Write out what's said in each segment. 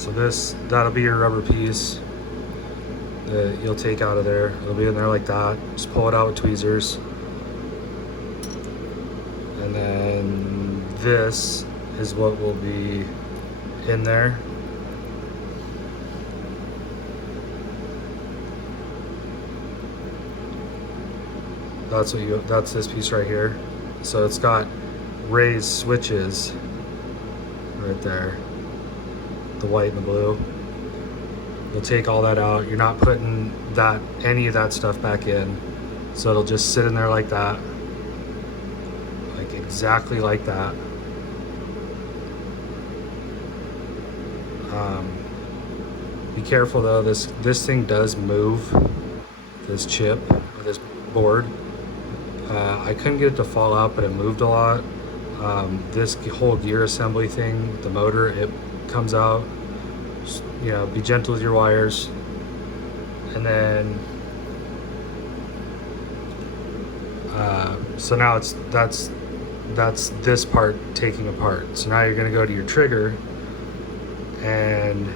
So that'll be your rubber piece that you'll take out of there. It'll be in there like that. Just pull it out with tweezers. And then this is what will be in there. That's this piece right here. So it's got raised switches right there, the white and the blue. You'll take all that out. You're not putting any of that stuff back in. So it'll just sit in there like that. Like exactly like that. Be careful though, this thing does move, this chip, or this board. I couldn't get it to fall out, but it moved a lot. This whole gear assembly thing, the motor, it comes out. Just, be gentle with your wires. And then, so now that's this part taking apart. So now you're gonna go to your trigger, and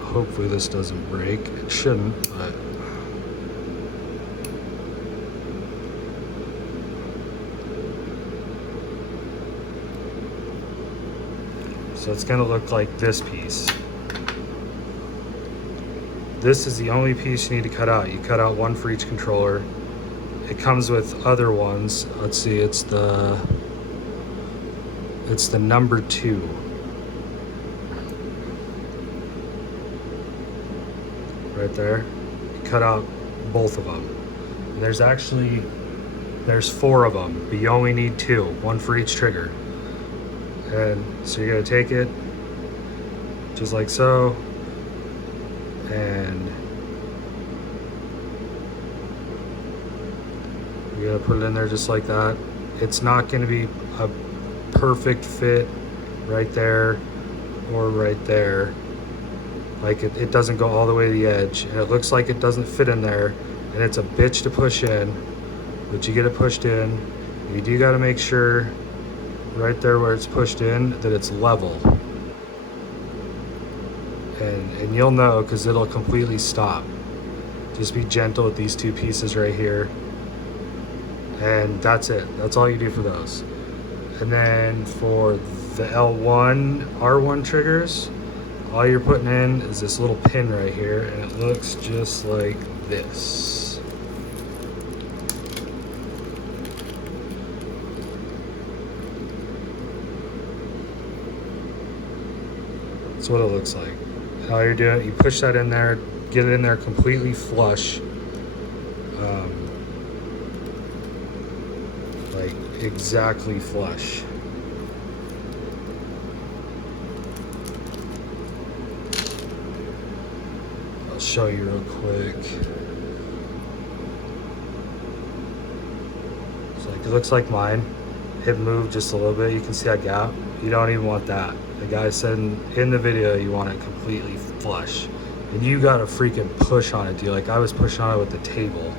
hopefully this doesn't break. It shouldn't, but so it's gonna look like this piece. This is the only piece you need to cut out. You cut out one for each controller. It comes with other ones. Let's see, it's the number 2. Right there. You cut out both of them. And there's 4 of them, but you only need 2, one for each trigger. And so you're gonna take it just like so, and you're gonna put it in there just like that. It's not gonna be a perfect fit right there or right there. Like it doesn't go all the way to the edge, and it looks like it doesn't fit in there, and it's a bitch to push in, but you get it pushed in. You do got to make sure right there where it's pushed in that it's level, and you'll know because it'll completely stop. Just be gentle with these 2 pieces right here, and that's it. That's all you do for those. And then for the L1 R1 triggers, all you're putting in is this little pin right here, and it looks just like this. That's what it looks like. All you're doing, you push that in there, get it in there completely flush. Like exactly flush. Show you real quick. So like, it looks like mine. It moved just a little bit. You can see that gap. You don't even want that. The guy said in the video you want it completely flush. And you gotta freaking push on it, dude. Like I was pushing on it with the table.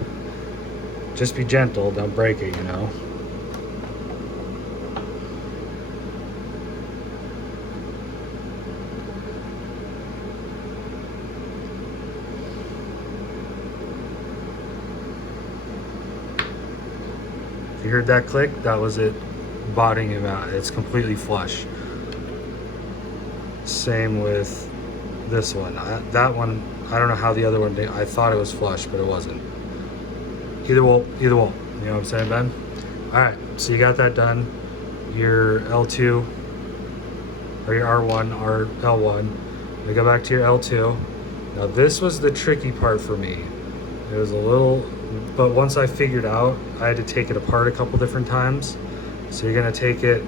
Just be gentle, don't break it, You heard that click? That was it bottoming him out. It's completely flush. Same with this one. That one, I don't know how the other one did. I thought it was flush, but it wasn't. Either will. You know what I'm saying, Ben? All right, so you got that done. Your L2, or your R1, or L1. We go back to your L2. Now this was the tricky part for me. It was a little, but once I figured out, I had to take it apart a couple different times. So you're gonna take it,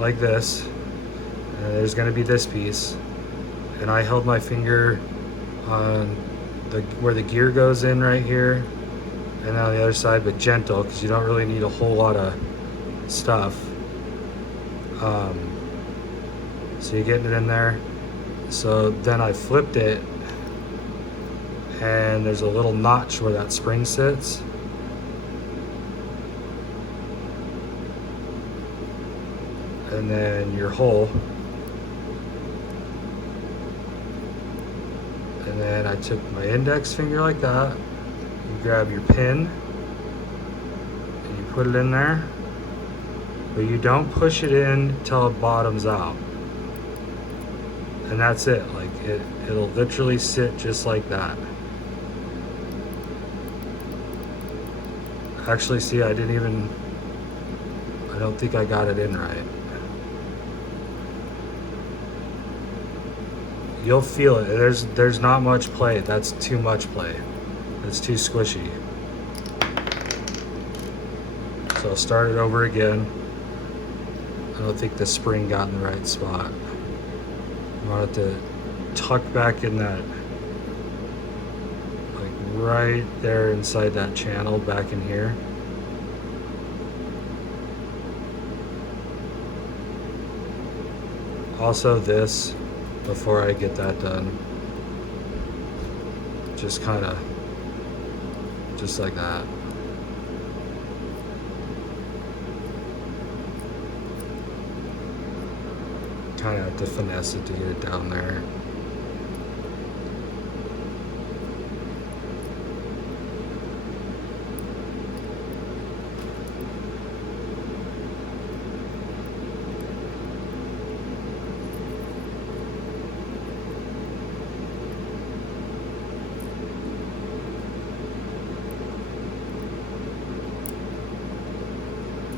like this, and there's gonna be this piece. And I held my finger on where the gear goes in right here, and on the other side, but gentle, because you don't really need a whole lot of stuff. So you're getting it in there. So then I flipped it, and there's a little notch where that spring sits. And then your hole. And then I took my index finger like that. You grab your pin and you put it in there, but you don't push it in till it bottoms out. And that's it. Like it'll literally sit just like that. Actually, see, I don't think I got it in right. You'll feel it. There's not much play. That's too much play. It's too squishy. So I'll start it over again. I don't think the spring got in the right spot. You want it to tuck back in that, like right there inside that channel back in here. Also this, before I get that done, just kind of, just like that. Kind of have to finesse it to get it down there.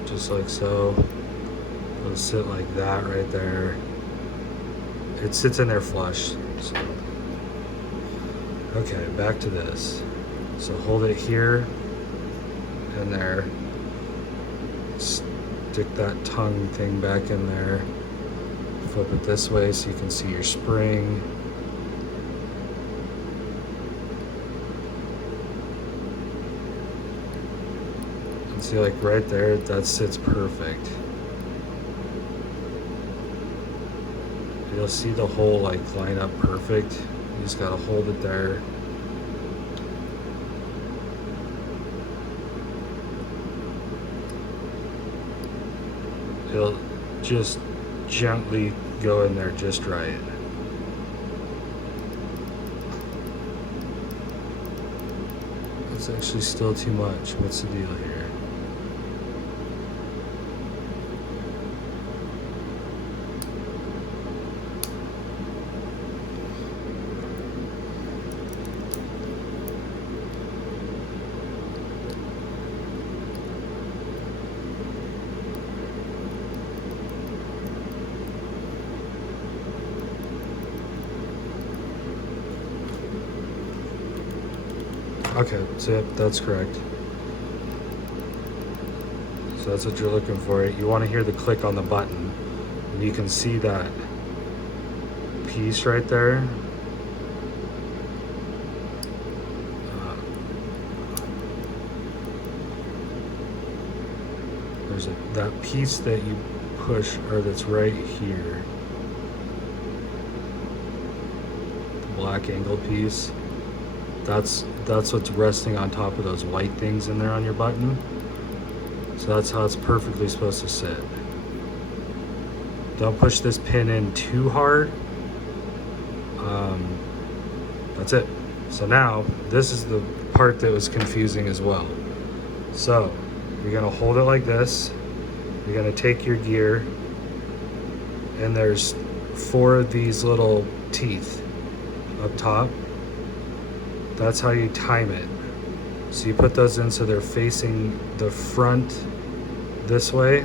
Just like so. It'll sit like that right there. It sits in there flush. So. Okay, back to this. So hold it here and there. Stick that tongue thing back in there. Flip it this way so you can see your spring. And see, like right there, that sits perfect. You'll see the hole like line up perfect. You just gotta hold it there. It'll just gently go in there just right. It's actually still too much. What's the deal here? Okay, so yep, that's correct. So that's what you're looking for. You want to hear the click on the button. And you can see that piece right there. There's that piece that you push, or that's right here. The black angle piece. That's what's resting on top of those white things in there on your button. So that's how it's perfectly supposed to sit. Don't push this pin in too hard. That's it. So now, this is the part that was confusing as well. So, you're gonna hold it like this. You're gonna take your gear, and there's 4 of these little teeth up top. That's how you time it. So you put those in so they're facing the front this way,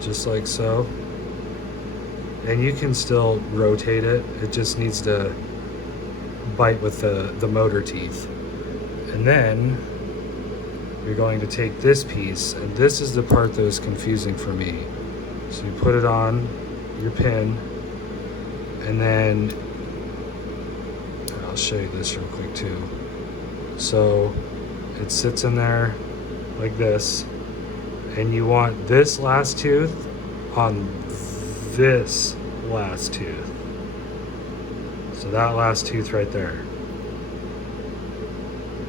just like so. And you can still rotate it. It just needs to bite with the motor teeth. And then you're going to take this piece, and this is the part that was confusing for me. So you put it on your pin, and then I'll show you this real quick too. So it sits in there like this, and you want this last tooth on this last tooth. So that last tooth right there.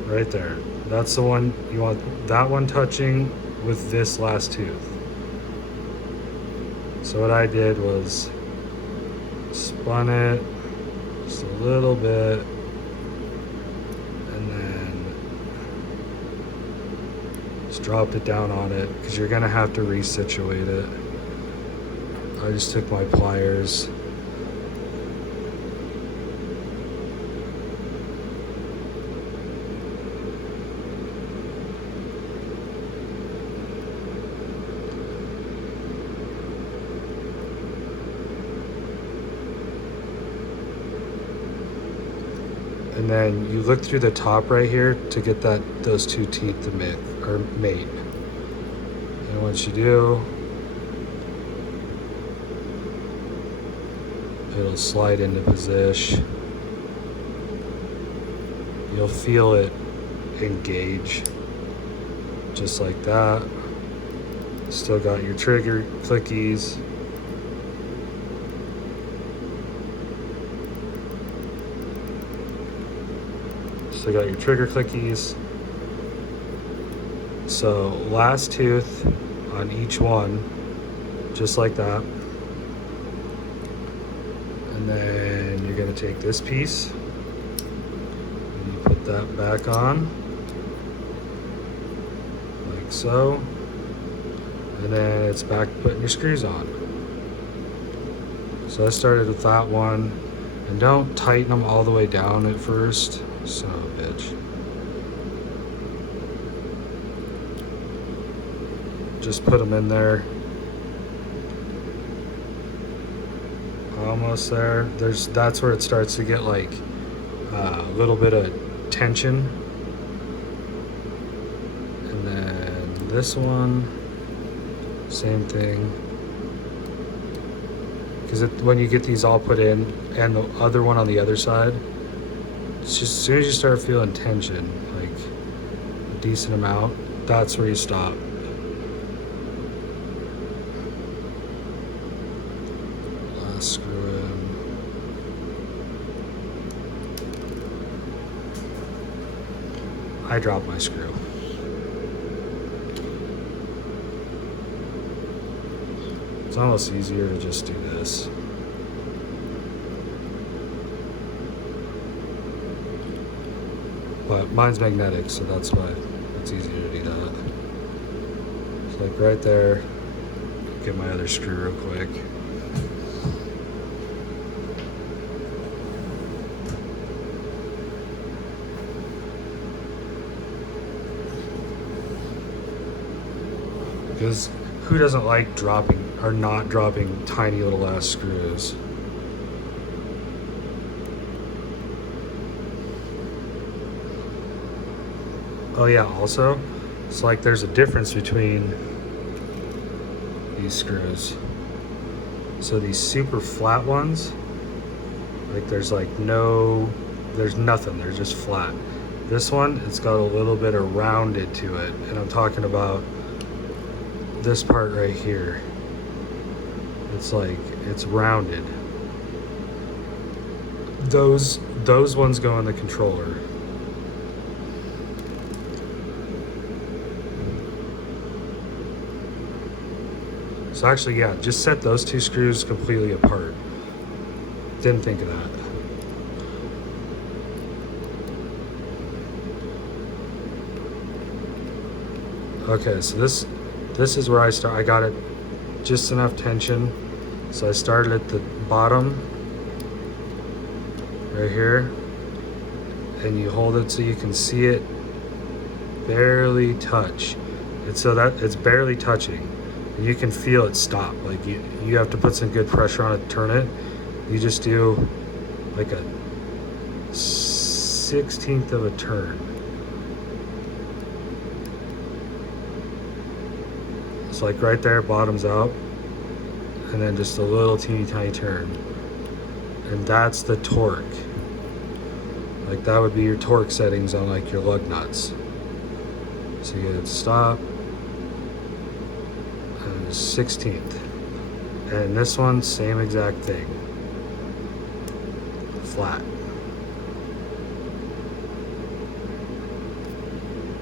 Right there. That's the one you want, that one touching with this last tooth. So what I did was spun it just a little bit and then just dropped it down on it because you're gonna have to resituate it. I just took my pliers. And then you look through the top right here to get those two teeth to mate. And once you do, it'll slide into position. You'll feel it engage, just like that. Still got your trigger clickies. Still got your trigger clickies. So last tooth on each one, just like that. And then you're gonna take this piece and you put that back on, like so. And then it's back putting your screws on. So I started with that one, and don't tighten them all the way down at first. Son of a bitch. Just put them in there. Almost there. That's where it starts to get like a little bit of tension. And then this one, same thing. Because when you get these all put in, and the other one on the other side, it's just as soon as you start feeling tension, like a decent amount, that's where you stop. Last screw in. I dropped my screw. It's almost easier to just do this. But mine's magnetic, so that's why it's easier to do that. So like right there, get my other screw real quick. Because who doesn't like dropping or not dropping tiny little ass screws? Oh yeah, also, it's like there's a difference between these screws. So these super flat ones, like there's nothing, they're just flat. This one, it's got a little bit of rounded to it, and I'm talking about this part right here. It's like, it's rounded. Those ones go in the controller. So actually, yeah, just set those two screws completely apart. Didn't think of that. Okay, so this is where I got it just enough tension. So I started at the bottom, right here, and you hold it so you can see it barely touch. It's so that it's barely touching. You can feel it stop. Like you have to put some good pressure on it to turn it. You just do like a 1/16 of a turn. It's like right there, bottoms out, and then just a little teeny tiny turn. And that's the torque. Like that would be your torque settings on like your lug nuts. So you get it stop. 1/16. And this one, same exact thing. flat.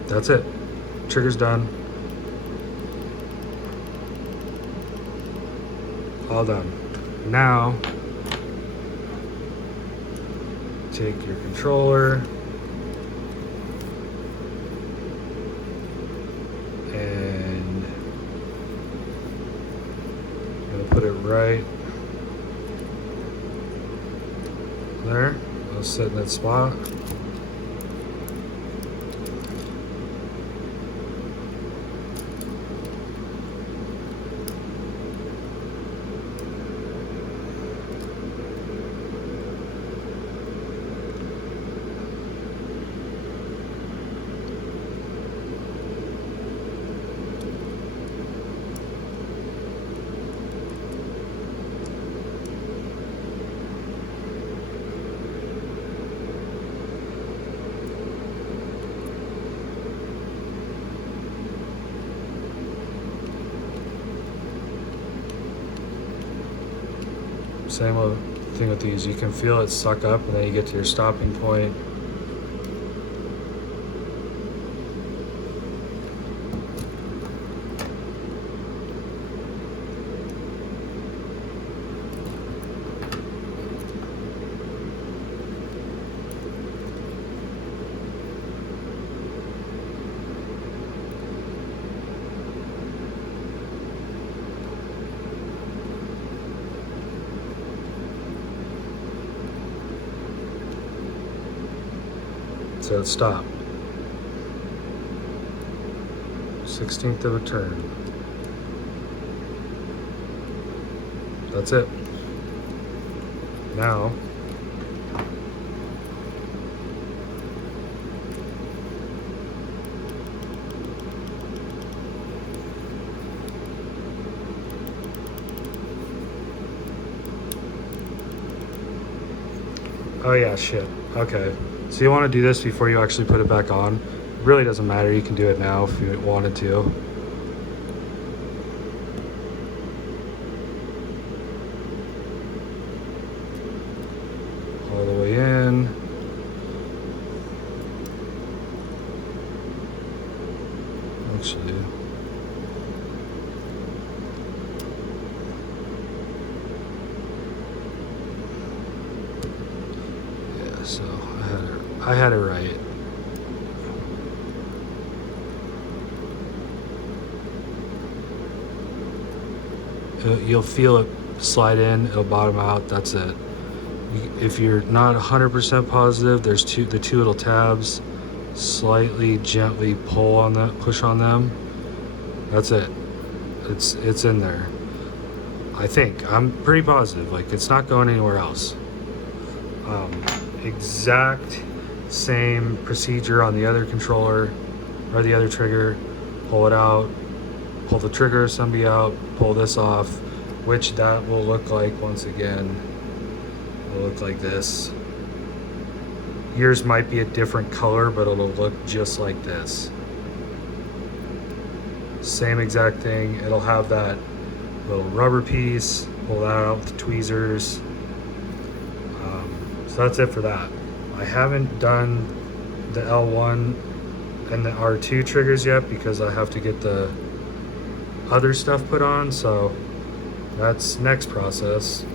That's it. Trigger's done. All done. Now, take your controller and I'm gonna put it right there. I'll sit in that spot. Same thing with these. You can feel it suck up and then you get to your stopping point. So it stopped. 1/16 of a turn. That's it. Now, oh yeah, shit. Okay. So you want to do this before you actually put it back on. It really doesn't matter. You can do it now if you wanted to. All the way in. Actually, yeah, so I had it right. You'll feel it slide in, it'll bottom out, that's it. If you're not 100% positive, there's the two little tabs. Slightly, gently pull on that, push on them. That's it. It's in there. I think. I'm pretty positive. Like, it's not going anywhere else. Exact same procedure on the other controller or the other trigger. Pull it out. Pull the trigger assembly out. Pull this off, which that will look like once again. It'll look like this. Yours might be a different color, but it'll look just like this. Same exact thing. It'll have that little rubber piece. Pull that out with the tweezers. So that's it for that. I haven't done the L1 and the R2 triggers yet because I have to get the other stuff put on. So that's next process.